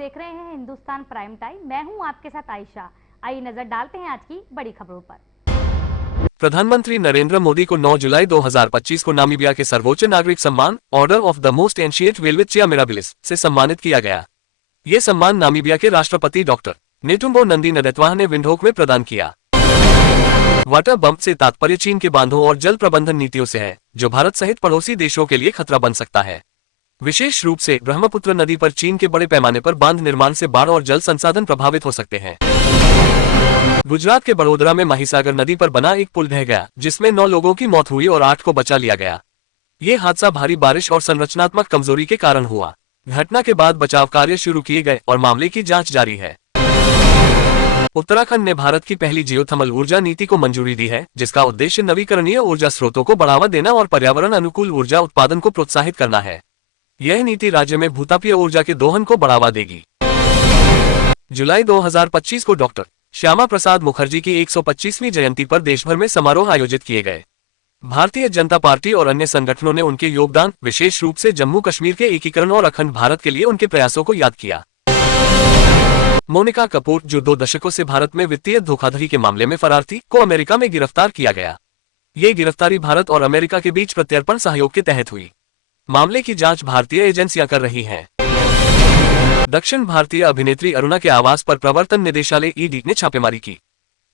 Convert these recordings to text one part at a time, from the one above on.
देख रहे हैं हिंदुस्तान प्राइम टाइम। मैं हूं आपके साथ आयशा। आइए नजर डालते हैं आज की बड़ी खबरों पर। प्रधानमंत्री नरेंद्र मोदी को 9 जुलाई 2025 को नामीबिया के सर्वोच्च नागरिक सम्मान order of the most ancient Welwitschia mirabilis से सम्मानित किया गया। ये सम्मान नामीबिया के राष्ट्रपति डॉक्टर नेटुम्बो नंदी नदेत्वाह ने विंडहोक में प्रदान किया। वाटर बम से तात्पर्य चीन के बांधों और जल प्रबंधन नीतियों से है, जो भारत सहित पड़ोसी देशों के लिए खतरा बन सकता है। विशेष रूप से ब्रह्मपुत्र नदी पर चीन के बड़े पैमाने पर बांध निर्माण से बाढ़ और जल संसाधन प्रभावित हो सकते हैं। गुजरात के बड़ोदरा में महिसागर नदी पर बना एक पुल ढह गया, जिसमें 9 लोगों की मौत हुई और 8 को बचा लिया गया। ये हादसा भारी बारिश और संरचनात्मक कमजोरी के कारण हुआ। घटना के बाद बचाव कार्य शुरू किए गए और मामले की जांच जारी है। उत्तराखंड ने भारत की पहली जियोथर्मल ऊर्जा नीति को मंजूरी दी है, जिसका उद्देश्य नवीकरणीय ऊर्जा स्रोतों को बढ़ावा देना और पर्यावरण अनुकूल ऊर्जा उत्पादन को प्रोत्साहित करना है। यह नीति राज्य में भूतापीय ऊर्जा के दोहन को बढ़ावा देगी। जुलाई 2025 को डॉक्टर श्यामा प्रसाद मुखर्जी की 125वीं जयंती पर देशभर में समारोह आयोजित किए गए। भारतीय जनता पार्टी और अन्य संगठनों ने उनके योगदान, विशेष रूप से जम्मू कश्मीर के एकीकरण और अखंड भारत के लिए उनके प्रयासों को याद किया। मोनिका कपूर, जो 2 दशकों से भारत में वित्तीय धोखाधड़ी के मामले में फरार थी, को अमेरिका में गिरफ्तार किया गया। ये गिरफ्तारी भारत और अमेरिका के बीच प्रत्यर्पण सहयोग के तहत हुई। मामले की जांच भारतीय एजेंसियां कर रही हैं। दक्षिण भारतीय अभिनेत्री अरुणा के आवास पर प्रवर्तन निदेशालय ईडी ने छापेमारी की।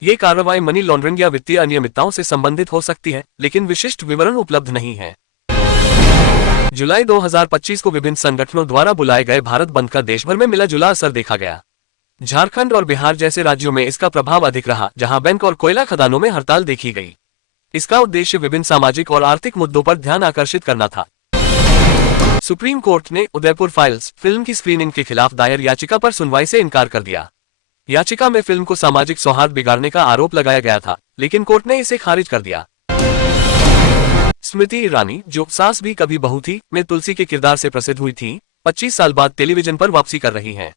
ये कार्रवाई मनी लॉन्ड्रिंग या वित्तीय अनियमितताओं से संबंधित हो सकती है, लेकिन विशिष्ट विवरण उपलब्ध नहीं है। जुलाई 2025 को विभिन्न संगठनों द्वारा बुलाए गए भारत बंद का देशभर में मिला जुला असर देखा गया। झारखंड और बिहार जैसे राज्यों में इसका प्रभाव अधिक रहा, जहां बैंक और कोयला खदानों में हड़ताल देखी गई। इसका उद्देश्य विभिन्न सामाजिक और आर्थिक मुद्दों पर ध्यान आकर्षित करना था। सुप्रीम कोर्ट ने उदयपुर फाइल्स फिल्म की स्क्रीनिंग के खिलाफ दायर याचिका पर सुनवाई से इनकार कर दिया। याचिका में फिल्म को सामाजिक सौहार्द बिगाड़ने का आरोप लगाया गया था, लेकिन कोर्ट ने इसे खारिज कर दिया। स्मृति ईरानी, जो सास भी कभी बहू थी में तुलसी के किरदार से प्रसिद्ध हुई थी, 25 साल बाद टेलीविजन पर वापसी कर रही हैं।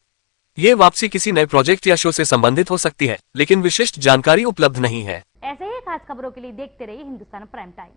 ये वापसी किसी नए प्रोजेक्ट या शो से संबंधित हो सकती है, लेकिन विशिष्ट जानकारी उपलब्ध नहीं है। ऐसे ही खास खबरों के लिए देखते रहिए हिंदुस्तान प्राइम टाइम।